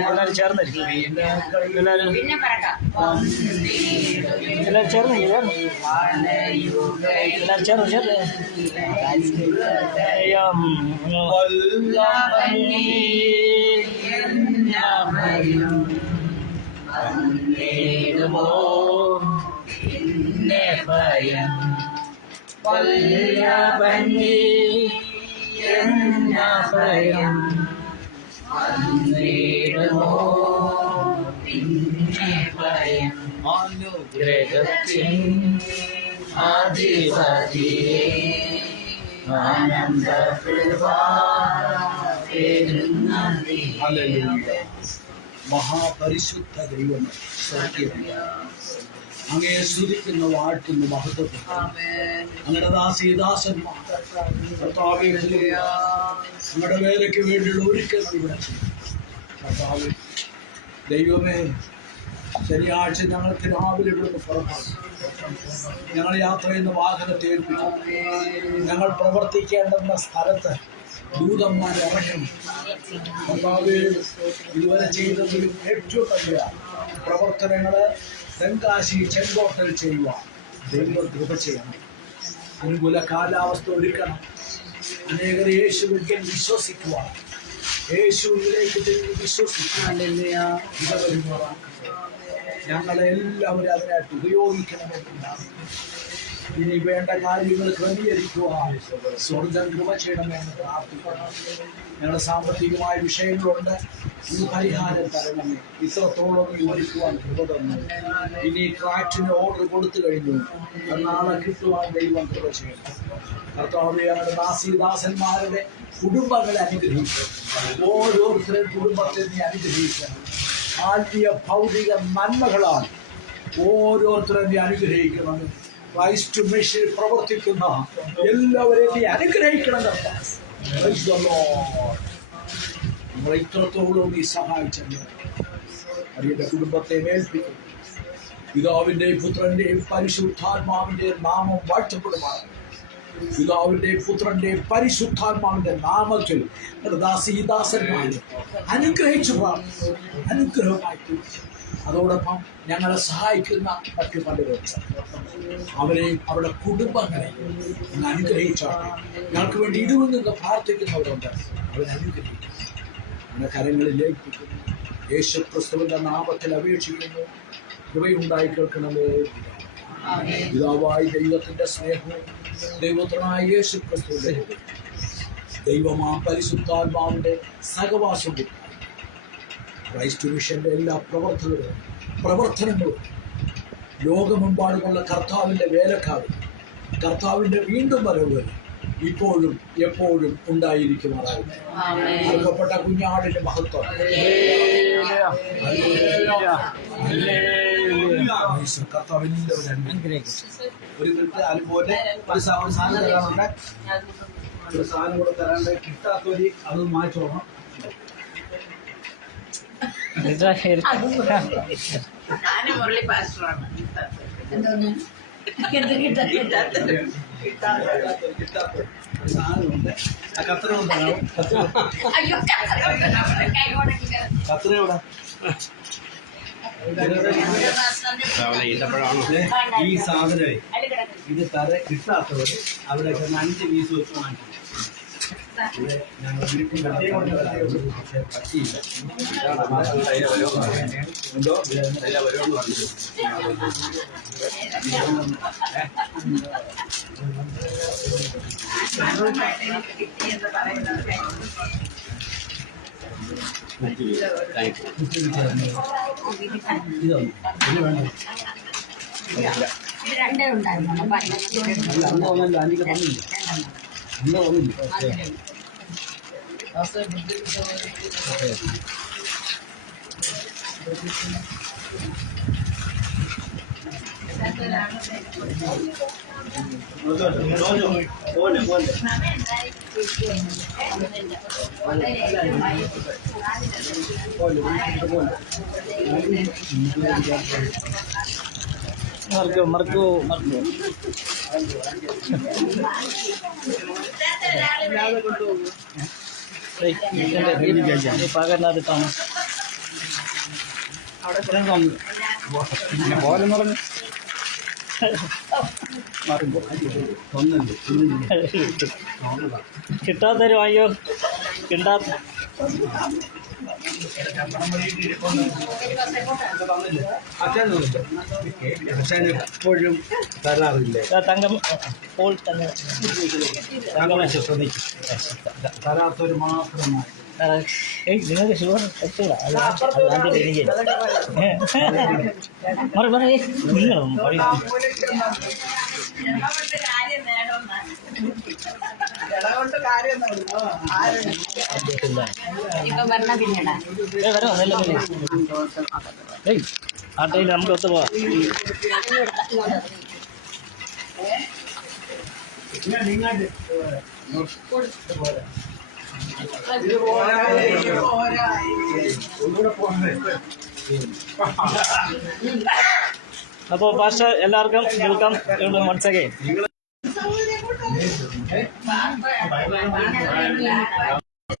എല്ലാവരും ചേർന്നിരിക്കും. എല്ലാവരും ചേർന്ന് എല്ലാവരും ചേർന്ന് അനുഗ്രഹത്തിൻ അധിപതിയെ മഹാപരിശുദ്ധ ദൈവം അങ്ങേ സ്തുതിക്കുന്നു, വാഴ്ത്തുന്നു, മഹത്വപ്പെടുന്നു. അങ്ങയുടെ ദാസീദാസന്മാർ അങ്ങയുടെ വേലയ്ക്ക് വേണ്ടിയുള്ള ഒരുക്കങ്ങൾ ഇവിടെ കർത്താവേ ദൈവമേ, ശനിയാഴ്ച ഞങ്ങൾക്ക് രാവിലെ ഇവിടുന്ന് പുറപ്പെടും. ഞങ്ങൾ യാത്ര ചെയ്യുന്ന വാഹനത്തെ ഏൽപ്പിക്കും. ഞങ്ങൾ പ്രവർത്തിക്കേണ്ടുന്ന സ്ഥലത്ത് ദൂതന്മാർ ഇറങ്ങും. കർത്താവേ, ഇതുവരെ ചെയ്തതിലും ഏറ്റവും വലിയ പ്രവർത്തനങ്ങള് തെങ്കാശി ചെങ്കോട്ടൽ ചെയ്യുവാൻ ദൈവം കൃപ ചെയ്യണം. അനുകൂല കാലാവസ്ഥ ഒരുക്കണം. അനേകരെ യേശുവിൽ വിശ്വസിക്കുവാൻ, യേശുവിലേക്ക് തിരിഞ്ഞ് വിശ്വസിക്കാൻ ഞങ്ങളെല്ലാവരും അതിനായിട്ട് ഉപയോഗിക്കണമെന്നാണ്. ഇനി വേണ്ട കാര്യങ്ങൾ ക്രമീകരിക്കുവാൻ സ്വർഗം കൃപ ചെയ്യണമെന്ന് പ്രാർത്ഥിക്കണം. ഞങ്ങളുടെ സാമ്പത്തികമായ വിഷയങ്ങളുണ്ട്, ഇത് പരിഹാരം തരണമേ. ഇത്രത്തോളം ഒരുക്കുവാൻ കൃപ തന്നു. ഇനി ട്രാക്റ്റിന് ഓർഡർ കൊടുത്തു കഴിഞ്ഞു, നാളെ കിട്ടുവാൻ ദൈവം കൃപ ചെയ്യണം. കർത്താവേ, ഞങ്ങളുടെ ദാസീദാസന്മാരുടെ കുടുംബങ്ങളെ അനുഗ്രഹിക്കണം. ഓരോരുത്തരും കുടുംബത്തെ നീ അനുഗ്രഹിക്കണം. ആത്മീയ ഭൗതിക നന്മകളാൽ ഓരോരുത്തരും നീ അനുഗ്രഹിക്കണം. ക്രൈസ്റ്റ് മിഷൻ പ്രവർത്തിക്കുന്ന എല്ലാവരെയും നീ അനുഗ്രഹിക്കണം. നമ്മളെ ഇത്രത്തോളം നീ സഹായിച്ചല്ലോ. അറിയുടെ കുടുംബത്തെ മേൽപ്പിക്കും. പിതാവിന്റെയും പുത്രന്റെയും പരിശുദ്ധാത്മാവിന്റെയും നാമം വാഴ്ത്തപ്പെടുമാണ്. പിതാവിന്റെയും പുത്രന്റെയും പരിശുദ്ധാത്മാവിന്റെ നാമത്തിൽ ദാസീദാസന്മാരെ അനുഗ്രഹിച്ചു അനുഗ്രഹമായി. അതോടൊപ്പം ഞങ്ങളെ സഹായിക്കുന്ന മറ്റു പലരും അവരെയും അവരുടെ കുടുംബങ്ങളെയും അനുഗ്രഹിച്ചാണ്. ഞങ്ങൾക്ക് വേണ്ടി ഇടിവിൽ നിന്ന് പ്രാർത്ഥിക്കുന്നവരുണ്ട്, അവരനുഗ്രഹിക്കും. നമ്മുടെ കരങ്ങളിൽ ഏൽപ്പിക്കുന്നു. യേശുക്രിസ്തുവിന്റെ നാമത്തിൽ അപേക്ഷിക്കുന്നു. കൃപയുണ്ടായി കേൾക്കണമേ. പിതാവായ ദൈവത്തിന്റെ സ്നേഹവും ദൈവപുത്രനായ യേശുക്രിസ്തുവിന്റെ ദൈവമാം പരിശുദ്ധാത്മാവിന്റെ സഹവാസവും ക്രൈസ്റ്റ് മിഷന്റെ എല്ലാ പ്രവർത്തനങ്ങളും ലോകമെമ്പാടുമുള്ള കർത്താവിന്റെ വേലക്കാർ, കർത്താവിന്റെ വീണ്ടും വരവ് ഇപ്പോഴും എപ്പോഴും ഉണ്ടായിരിക്കുമാറാകും. നൽകപ്പെട്ട കുഞ്ഞാടിന്റെ മഹത്വം കർത്താവ് എല്ലാവരും ഒരു മിനിറ്റ് അതുപോലെ ഒരു സാധനം തരാനുണ്ട്. ഒരു സാധനം കൂടെ തരാണ്ട് കിട്ടാത്തൊരു അത് മാറ്റണം. മുരളി പാസ്റ്ററാണ്. സാധനമുണ്ട്. ആ കത്ര ഉണ്ടാകും. കത്ര എവിടെ? ഈ സാധനമേ ഇത് കിട്ടാത്തവർ അവിടെ 5 പീസ് വെച്ച് വാങ്ങിക്കും. ഞങ്ങൾ വീട്ടിൽ പറ്റിയില്ല. എന്തോ രണ്ടേ ഉണ്ടായിരുന്നു. Marco. പകർന്നത് കാണും പിന്നെ പോലെന്ന് പറഞ്ഞു കിട്ടാത്തരും അയ്യോ കിട്ടാത്ത അച്ഛൻ എപ്പോഴും തരാറില്ലേ തങ്കം പോൾ തന്നെ തരാത്തൊരു മാത്രം നിങ്ങൾക്ക് ഷുഗർ പറ്റില്ല അത് ആദ്യം എനിക്ക് മറി പറയേ നിങ്ങളും ഇപ്പൊ പറഞ്ഞ പിന്നീടാ വരാം നല്ല ഏയ് ആ ടൈമിൽ നമുക്ക് ഒത്തു പോവാം അപ്പോൾ പാസ്റ്റർ എല്ലാവർക്കും വെൽക്കം വൺസ് അഗൈൻ